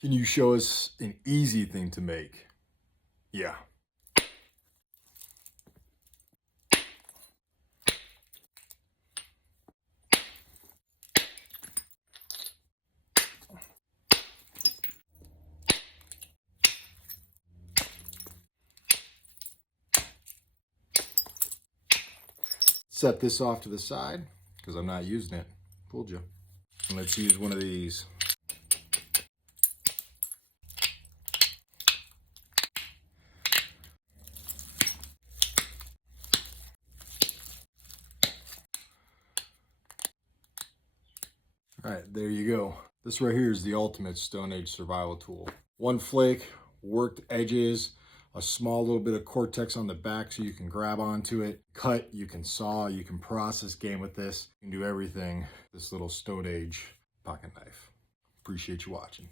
Can you show us an easy thing to make? Yeah. Set this off to the side because I'm not using it. Fooled you. And let's use one of these. All right, there you go. This right here is the ultimate Stone Age survival tool. One flake, worked edges, a small little bit of cortex on the back so you can grab onto it. Cut, you can saw, you can process game with this. You can do everything. This little Stone Age pocket knife. Appreciate you watching.